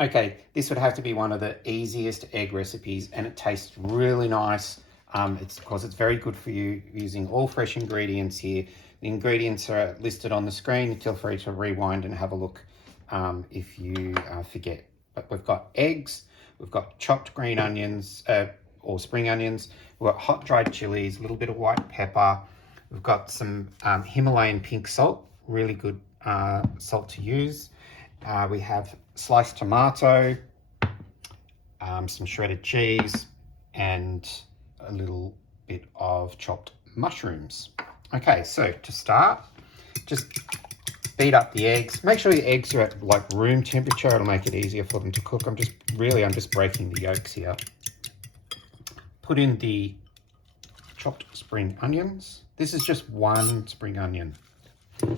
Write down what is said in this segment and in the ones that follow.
Okay, this would have to be one of the easiest egg recipes, and it tastes really nice. It's because it's very good for you, using all fresh ingredients here. The ingredients are listed on the screen. Feel free to rewind and have a look if you forget. But we've got eggs, we've got chopped green onions or spring onions, we've got hot dried chilies, a little bit of white pepper, we've got some Himalayan pink salt, really good salt to use. We have sliced tomato, some shredded cheese, and a little bit of chopped mushrooms. Okay, so to start, just beat up the eggs. Make sure your eggs are at like room temperature. It'll make it easier for them to cook. I'm just breaking the yolks here. Put in the chopped spring onions. This is just one spring onion. A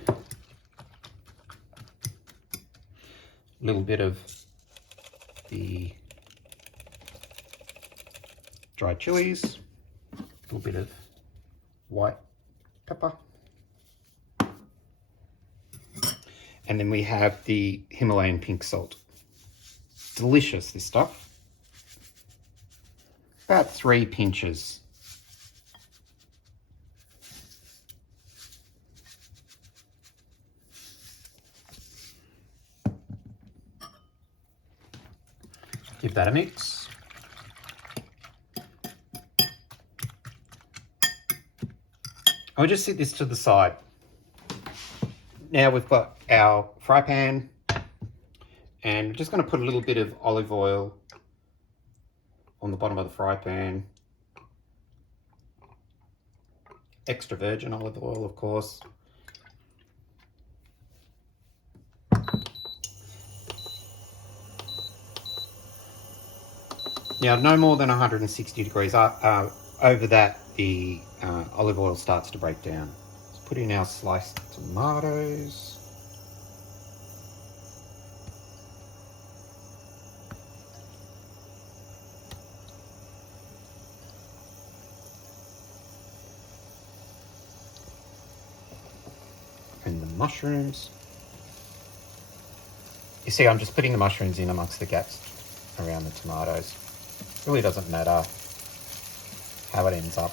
little bit of the dried chilies, a little bit of white pepper, and then we have the Himalayan pink salt. Delicious, this stuff. About 3 pinches. Give that a mix. I'll just set this to the side. Now we've got our fry pan, and we're just going to put a little bit of olive oil on the bottom of the fry pan. Extra virgin olive oil, of course. Now, no more than 160 degrees. Over that, the olive oil starts to break down. Let's put in our sliced tomatoes. And the mushrooms. You see, I'm just putting the mushrooms in amongst the gaps around the tomatoes. It really doesn't matter how it ends up.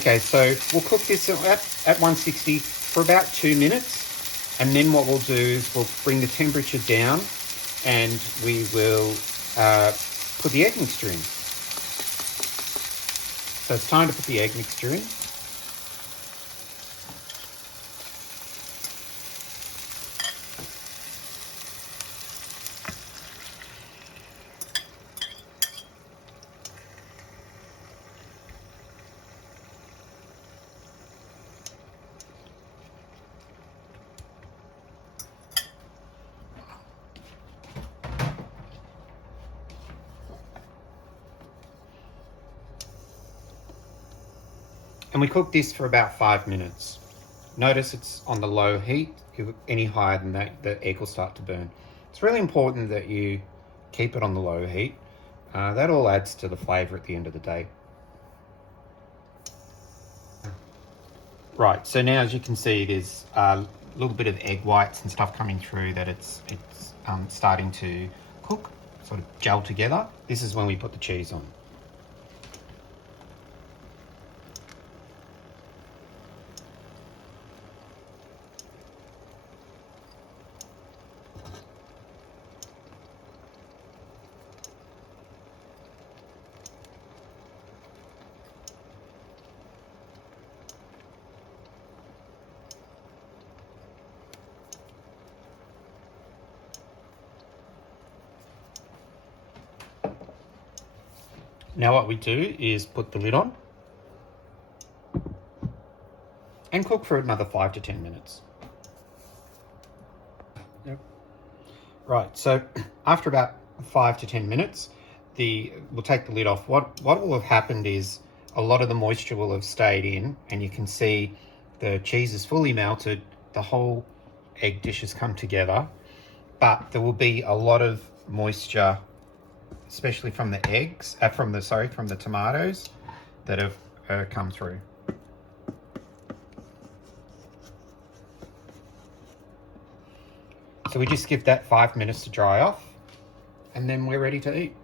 Okay, so we'll cook this at 160 for about 2 minutes, and then what we'll do is we'll bring the temperature down, and we will put the egg mixture in. So it's time to put the egg mixture in. And we cook this for about 5 minutes. Notice it's on the low heat. Any higher than that, the egg will start to burn. It's really important that you keep it on the low heat. That all adds to the flavour at the end of the day. Right, so now as you can see, there's a little bit of egg whites and stuff coming through that it's starting to cook, sort of gel together. This is when we put the cheese on. Now what we do is put the lid on and cook for another 5 to 10 minutes. Yep. Right, so after about 5 to 10 minutes, we'll take the lid off. What will have happened is a lot of the moisture will have stayed in, and you can see the cheese is fully melted, the whole egg dish has come together, but there will be a lot of moisture especially from the eggs, from the tomatoes that have come through. So we just give that 5 minutes to dry off, and then we're ready to eat.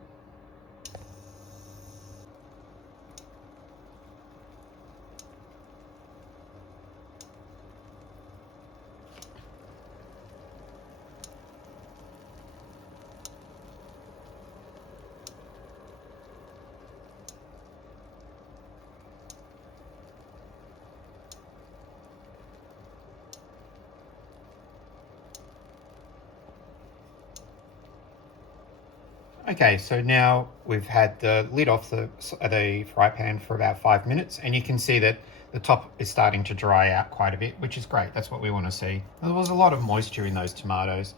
Okay, so now we've had the lid off the fry pan for about 5 minutes, and you can see that the top is starting to dry out quite a bit, which is great. That's what we want to see. There was a lot of moisture in those tomatoes,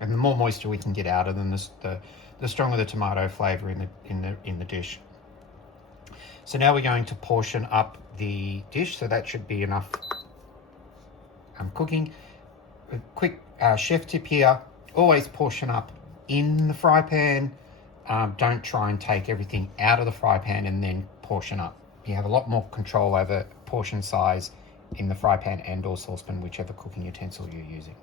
and the more moisture we can get out of them, the stronger the tomato flavour in the dish. So now we're going to portion up the dish, so that should be enough cooking. A quick chef tip here: always portion up in the fry pan. Don't try and take everything out of the fry pan and then portion up. You have a lot more control over portion size in the fry pan and or saucepan, whichever cooking utensil you're using.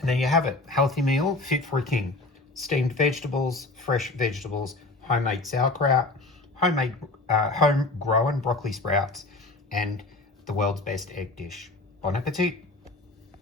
And there you have it, healthy meal fit for a king. Steamed vegetables, fresh vegetables, homemade sauerkraut, homemade homegrown broccoli sprouts, and the world's best egg dish. Bon appetit.